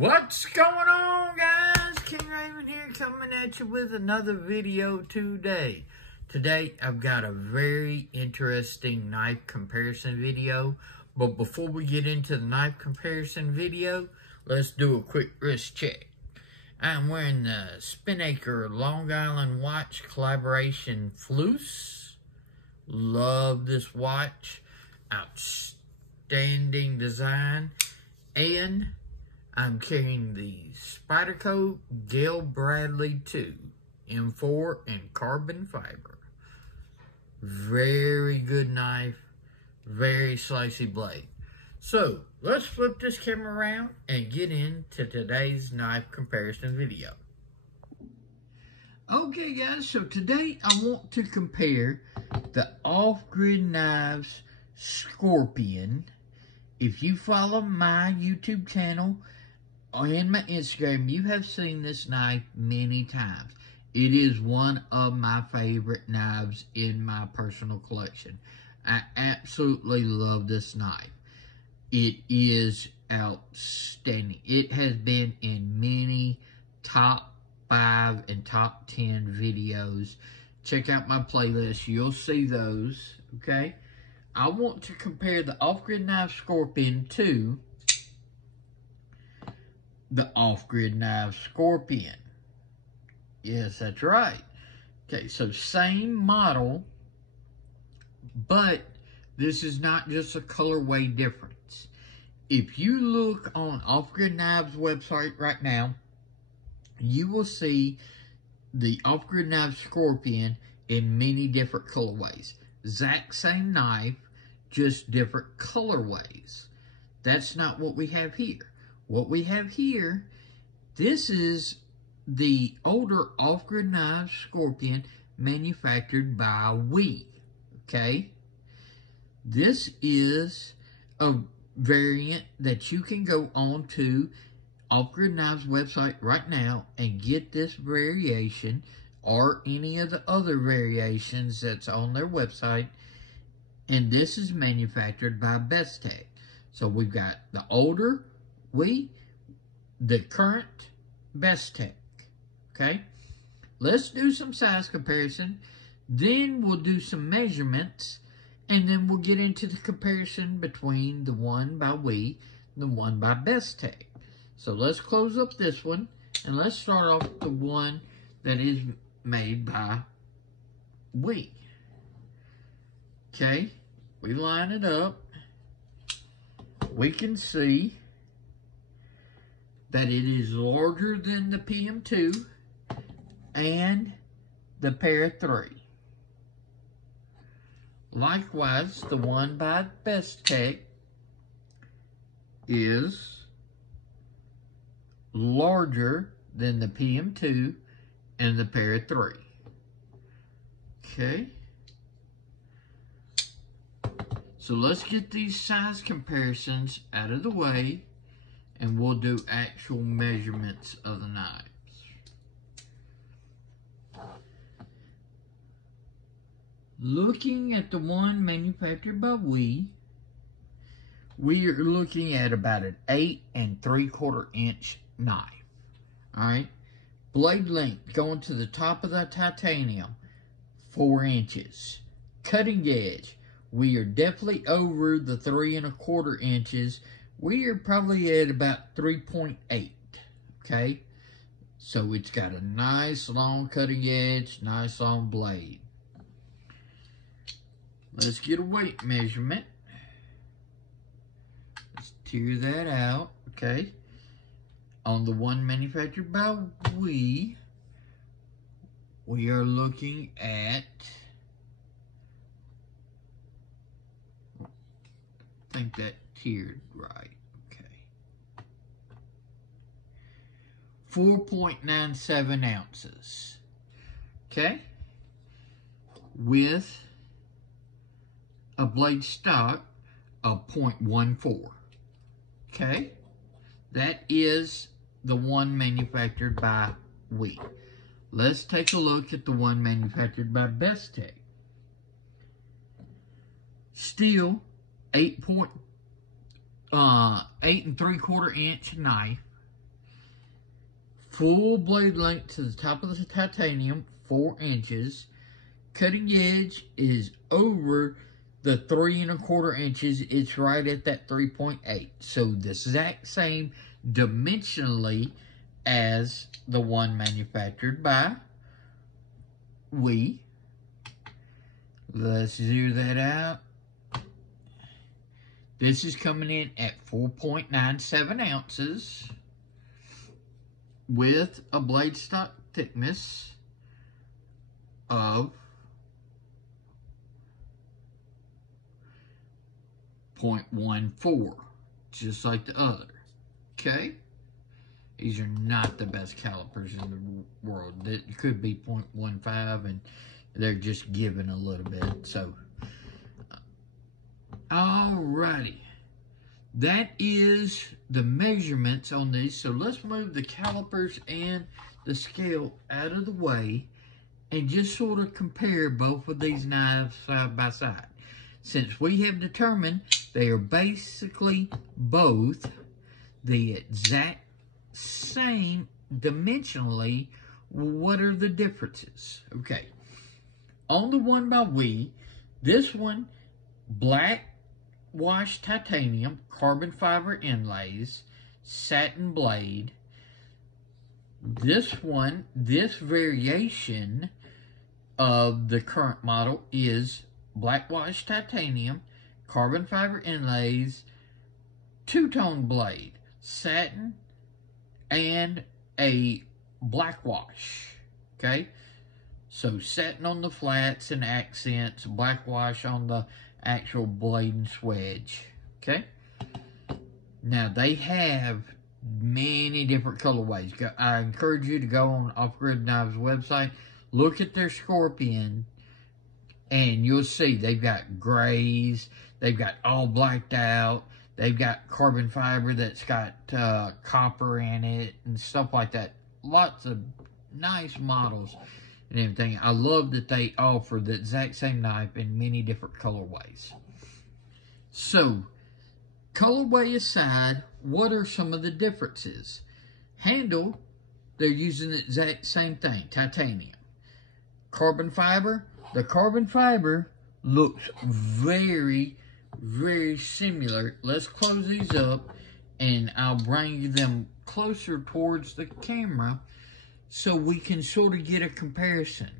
What's going on, guys? King Raven here, coming at you with another video today. Today, I've got a very interesting knife comparison video. But before we get into the knife comparison video, let's do a quick wrist check. I'm wearing the Spinnaker Long Island watch collaboration Flus. Love this watch. Outstanding design. And I'm carrying the Spyderco Gail Bradley 2 M4 and carbon fiber. Very good knife, very slicey blade. So let's flip this camera around and get into today's knife comparison video. Okay guys, so today I want to compare the Off-Grid Knives Scorpion. If you follow my YouTube channel and my Instagram, you have seen this knife many times. It is one of my favorite knives in my personal collection. I absolutely love this knife. It is outstanding. It has been in many top 5 and top 10 videos. Check out my playlist. You'll see those, okay? I want to compare the Off-Grid Knives Scorpion to the Off-Grid Knives Scorpion. Yes, that's right. Okay, so same model, but this is not just a colorway difference. If you look on Off-Grid Knives website right now, you will see the Off-Grid Knives Scorpion in many different colorways. Exact same knife, just different colorways. That's not what we have here. What we have here, this is the older Off-Grid Knives Scorpion manufactured by We. Okay? This is a variant that you can go on to Off-Grid Knives website right now and get this variation or any of the other variations that's on their website. And this is manufactured by Bestech. So we've got the older We, the current Bestech. Okay? Let's do some size comparison. Then we'll do some measurements. And then we'll get into the comparison between the one by We and the one by Bestech. So let's close up this one. And let's start off with the one that is made by We. Okay, we line it up. We can see that it is larger than the PM2 and the Para 3. Likewise, the one by Bestech is larger than the PM2 and the Para 3. Okay. So let's get these size comparisons out of the way and we'll do actual measurements of the knives. Looking at the one manufactured by We are looking at about an 8 3/4 inch knife. Alright? Blade length going to the top of the titanium, 4 inches. Cutting edge, we are definitely over the 3 1/4 inches. We are probably at about 3.8. Okay? So it's got a nice long cutting edge, nice long blade. Let's get a weight measurement. Let's tear that out. Okay? On the one manufactured by We are looking at, I think that tiered right. Okay. 4.97 ounces. Okay? With a blade stock of 0.14. Okay? That is the one manufactured by We. Let's take a look at the one manufactured by Bestech. Still 8 3/4 inch knife. full blade length to the top of the titanium, 4 inches. Cutting edge is over the 3 1/4 inches. It's right at that 3.8. So the exact same dimensionally as the one manufactured by We. Let's zero that out. This is coming in at 4.97 ounces with a blade stock thickness of 0.14, just like the other. Okay? These are not the best calipers in the world. It could be 0.15, and they're just giving a little bit. So, alrighty. That is the measurements on these. So let's move the calipers and the scale out of the way and just sort of compare both of these knives side by side. Since we have determined they are basically both the exact same dimensionally, what are the differences? Okay. On the one by We, this one, black washed titanium, carbon fiber inlays, satin blade. This one, this variation of the current model is black washed titanium, carbon fiber inlays, two-tone blade, satin, and a black wash. Okay? So satin on the flats and accents, black wash on the actual blade and swedge. Okay? Now they have many different colorways. I encourage you to go on Off Grid Knives website, look at their Scorpion, and you'll see they've got grays, they've got all blacked out, they've got carbon fiber that's got copper in it and stuff like that. Lots of nice models and everything. I love that they offer the exact same knife in many different colorways. So, colorway aside, what are some of the differences? Handle, they're using the exact same thing, titanium. Carbon fiber, the carbon fiber looks very, very similar. Let's close these up and I'll bring them closer towards the camera so we can sort of get a comparison.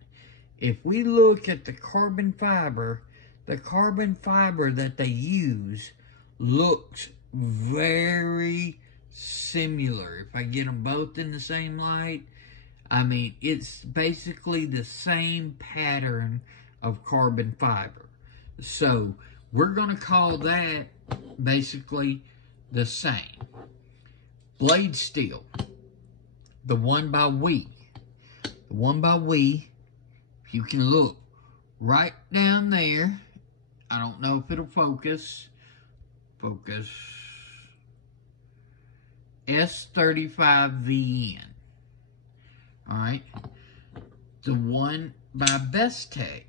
If we look at the carbon fiber that they use looks very similar. If I get them both in the same light, I mean, it's basically the same pattern of carbon fiber. So, we're going to call that basically the same. Blade steel. The one by We. The one by We, if you can look right down there, I don't know if it'll focus. Focus. S35VN. Alright. The one by Bestech.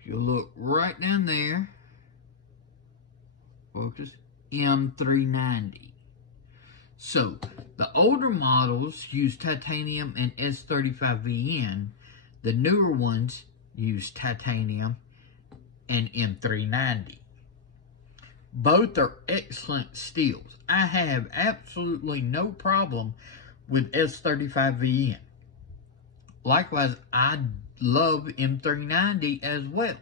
If you look right down there, focus, M390. So, the older models use titanium and S35VN. The newer ones use titanium and M390. Both are excellent steels. I have absolutely no problem with S35VN. Likewise, I love M390 as well.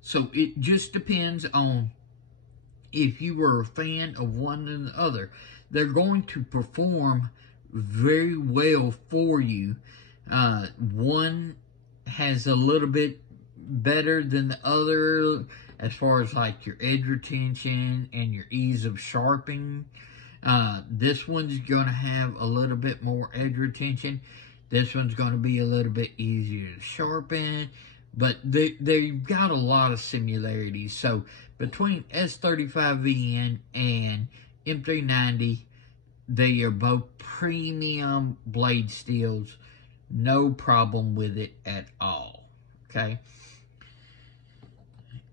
So, it just depends on if you were a fan of one or the other. They're going to perform very well for you. One has a little bit better than the other as far as like your edge retention and your ease of sharpening. This one's going to have a little bit more edge retention. This one's going to be a little bit easier to sharpen. But they've got a lot of similarities. So between S35VN and M390, they are both premium blade steels. No problem with it at all. Okay.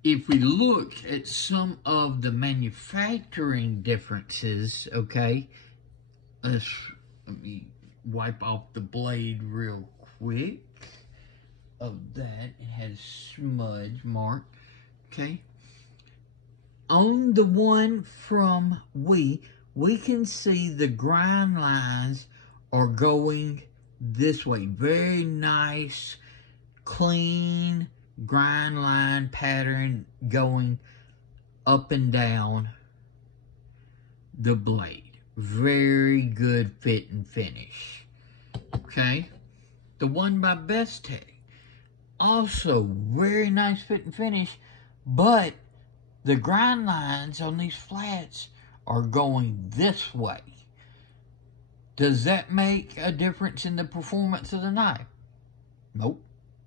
If we look at some of the manufacturing differences, okay, let me wipe off the blade real quick of that. It has smudge mark. Okay. On the one from we can see the grind lines are going this way. Very nice, clean grind line pattern going up and down the blade. Very good fit and finish. Okay. The one by Bestech, also very nice fit and finish, but the grind lines on these flats are going this way. Does that make a difference in the performance of the knife? Nope.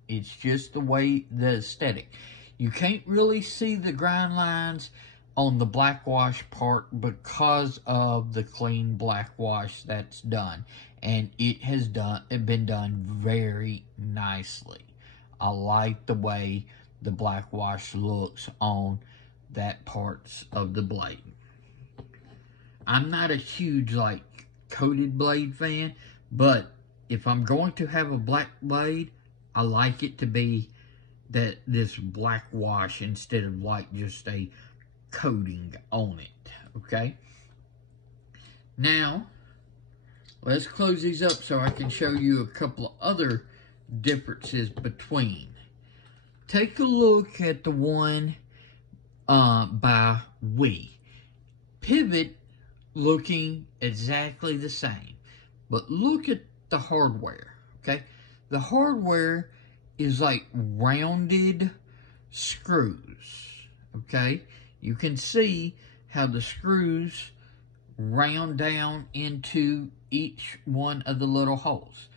It's just the way, the aesthetic. You can't really see the grind lines on the black wash part because of the clean black wash that's done. And it has been done very nicely. I like the way the black wash looks on that parts of the blade. I'm not a huge like coated blade fan, but if I'm going to have a black blade, I like it to be that this black wash instead of like just a coating on it. Okay. Now let's close these up so I can show you a couple of other differences between. Take a look at the one by We. Pivot looking exactly the same, but look at the hardware. Okay, the hardware is like rounded screws. Okay, you can see how the screws round down into each one of the little holes.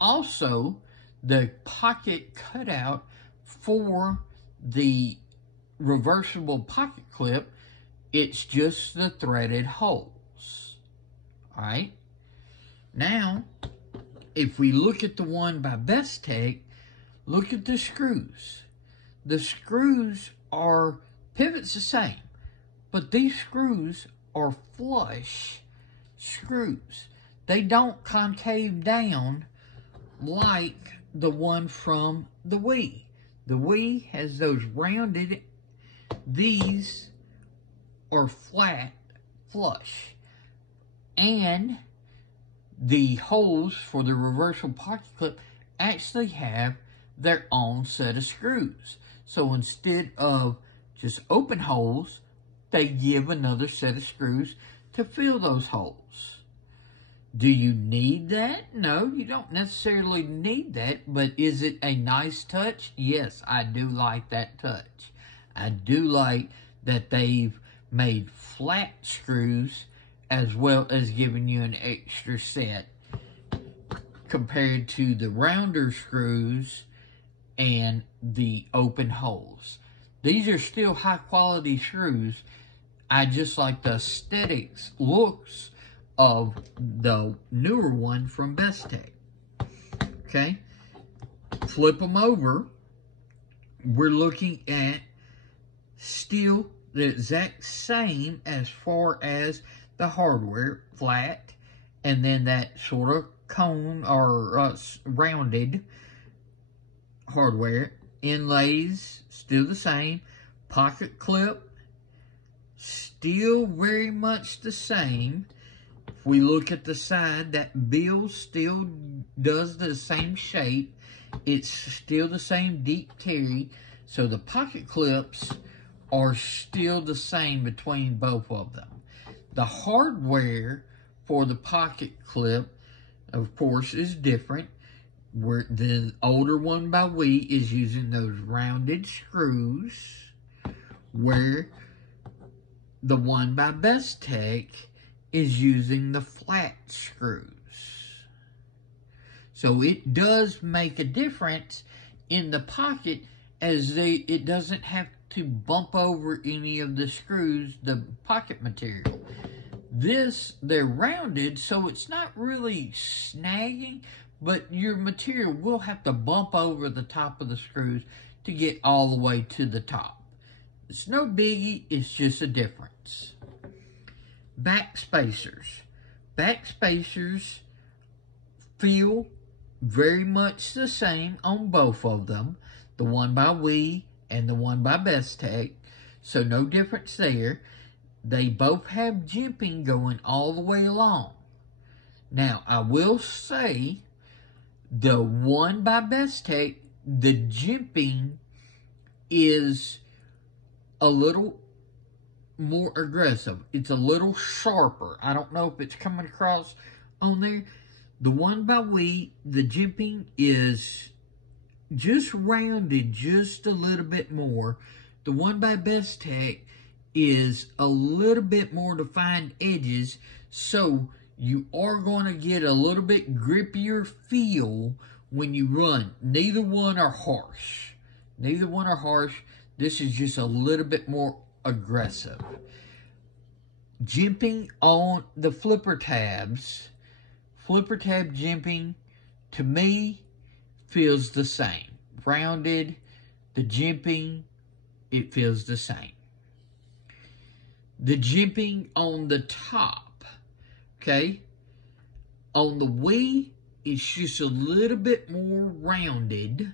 Also, the pocket cutout for the reversible pocket clip, it's just the threaded holes. Alright? Now, if we look at the one by Bestech, look at the screws. The screws are, pivot's the same, but these screws are flush screws. They don't concave down like the one from the Wii. The Wii has those rounded, these are flat, flush. And the holes for the reversible pocket clip actually have their own set of screws. So instead of just open holes, they give another set of screws to fill those holes. Do you need that? No, you don't necessarily need that, but is it a nice touch? Yes, I do like that touch. I do like that they've made flat screws as well as giving you an extra set compared to the rounder screws and the open holes. These are still high quality screws. I just like the aesthetics, looks of the newer one from Bestech. Okay, flip them over. We're looking at still the exact same as far as the hardware, flat, and then that sort of cone or rounded hardware. Inlays, still the same. Pocket clip, still very much the same. If we look at the side, that bill still does the same shape. It's still the same deep terry. So the pocket clips are still the same between both of them. The hardware for the pocket clip, of course, is different. Where the older one by We is using those rounded screws, where the one by Bestech is using the flat screws. So it does make a difference in the pocket, as it doesn't have to bump over any of the screws, the pocket material. This, they're rounded, so it's not really snagging, but your material will have to bump over the top of the screws to get all the way to the top. It's no biggie, it's just a difference. Back spacers. Back spacers feel very much the same on both of them. The one by We and the one by Bestech. So no difference there. They both have jimping going all the way along. Now, I will say, the one by Bestech, the jimping is a little more aggressive. It's a little sharper. I don't know if it's coming across on there. The one by We, the jimping is just rounded just a little bit more. The one by Bestech is a little bit more defined edges, so you are going to get a little bit grippier feel when you run. Neither one are harsh. Neither one are harsh. This is just a little bit more aggressive. Jimping on the flipper tabs, flipper tab jimping, to me, feels the same. Rounded, the jimping, it feels the same. The jimping on the top, okay? On the We, it's just a little bit more rounded,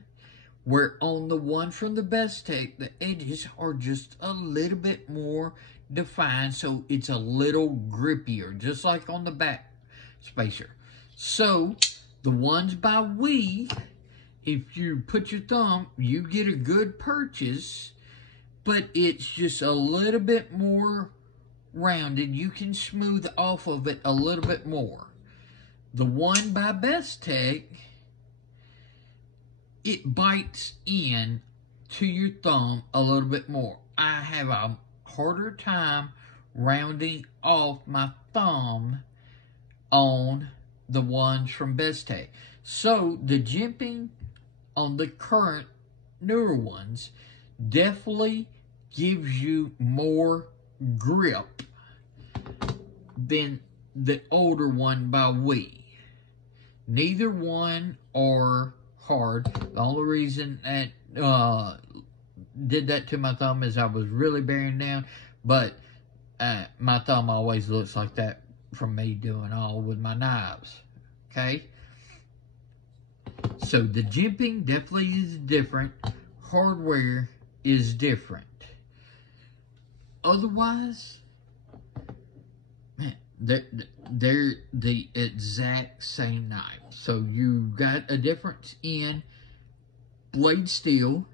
where on the one from the Bestech, the edges are just a little bit more defined, so it's a little grippier, just like on the back spacer. So, the ones by We, if you put your thumb, you get a good purchase, but it's just a little bit more rounded. You can smooth off of it a little bit more. The one by Bestech, it bites in to your thumb a little bit more. I have a harder time rounding off my thumb on the ones from Bestech. So the jimping on the current newer ones definitely gives you more grip than the older one by We. Neither one are hard. The only reason that did that to my thumb is I was really bearing down, but my thumb always looks like that from me doing all with my knives. Okay? So the jimping definitely is different. Hardware is different. Otherwise, man, they're the exact same knife. So you've got a difference in blade steel.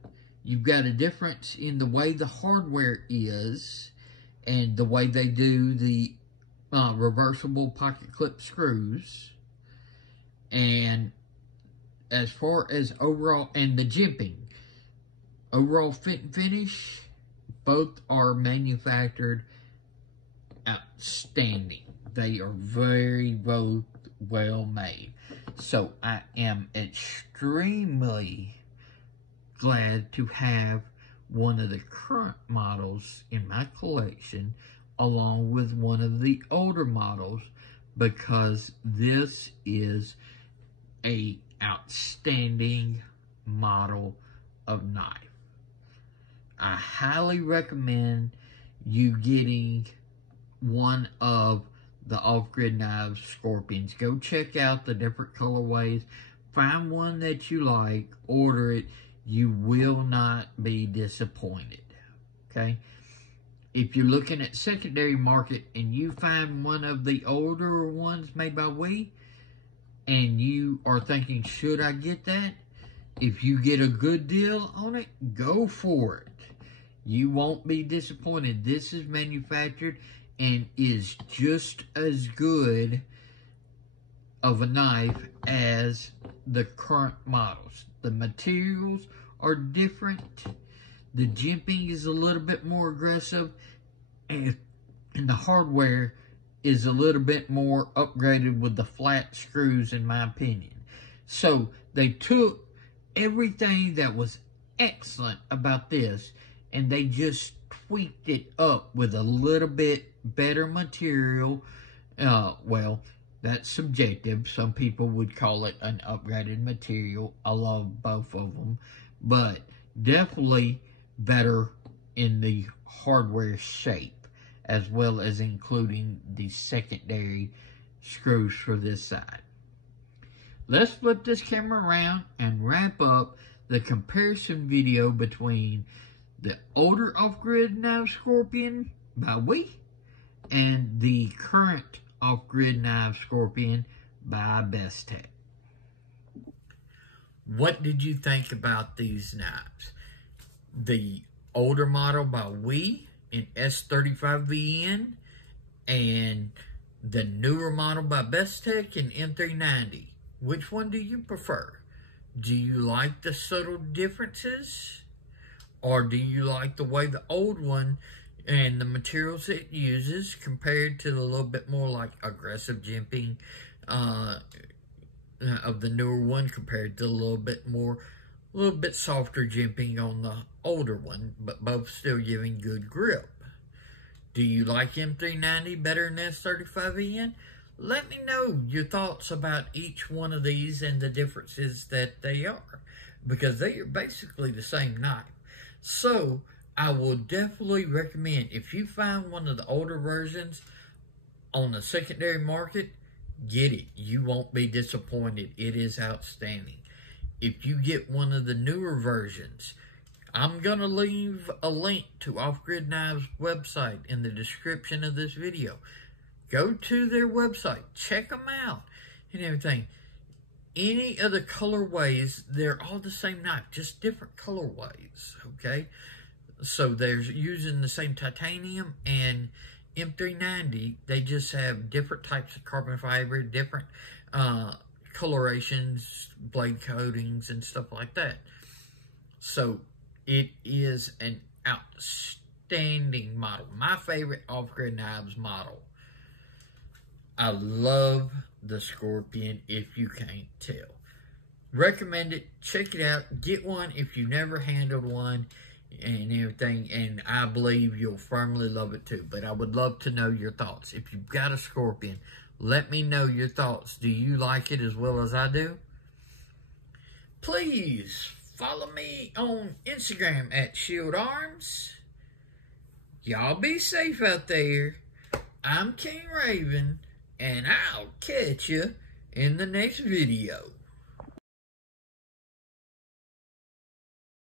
You've got a difference in the way the hardware is and the way they do the reversible pocket clip screws. And as far as overall, and the jimping, overall fit and finish, both are manufactured outstanding. They are both well made. So I am extremely glad to have one of the current models in my collection along with one of the older models, because this is a outstanding model of knife. I highly recommend you getting one of the off-grid knives, Scorpions. Go check out the different colorways. Find one that you like, order it. You will not be disappointed, okay? If you're looking at secondary market and you find one of the older ones made by We, and you are thinking, should I get that? If you get a good deal on it, go for it. You won't be disappointed. This is manufactured and is just as good of a knife as the current models. The materials are different. The jimping is a little bit more aggressive, and the hardware is a little bit more upgraded with the flat screws, in my opinion. So they took everything that was excellent about this and they just tweaked it up with a little bit better material. Well, that's subjective. Some people would call it an upgraded material. I love both of them, but definitely better in the hardware shape, as well as including the secondary screws for this side. let's flip this camera around and wrap up the comparison video between the older off-grid nav Scorpion by We and the current off-grid nav Scorpion by Bestech. What did you think about these knives? The older model by We in S35VN and the newer model by Bestech in M390. Which one do you prefer? Do you like the subtle differences? Or do you like the way the old one and the materials it uses compared to the little bit more like aggressive jimping of the newer one compared to a little bit softer jimping on the older one, but both still giving good grip? Do you like M390 better than S35VN? Let me know your thoughts about each one of these and the differences that they are, because they are basically the same knife. So I will definitely recommend, if you find one of the older versions on the secondary market, get it. You won't be disappointed. It is outstanding. If you get one of the newer versions, I'm going to leave a link to Off Grid Knives' website in the description of this video. Go to their website, check them out and everything. Any of the colorways, they're all the same knife, just different colorways, okay? So they're using the same titanium and M390, they just have different types of carbon fiber, different colorations, blade coatings, and stuff like that. So it is an outstanding model. My favorite off-grid knives model. I love the Scorpion, if you can't tell. Recommend it. Check it out. Get one if you've never handled one and everything, and I believe you'll firmly love it too. But I would love to know your thoughts. If you've got a Scorpion, let me know your thoughts. Do you like it as well as I do? Please follow me on Instagram at Shield Arms. Y'all be safe out there. I'm King Raven, and I'll catch you in the next video.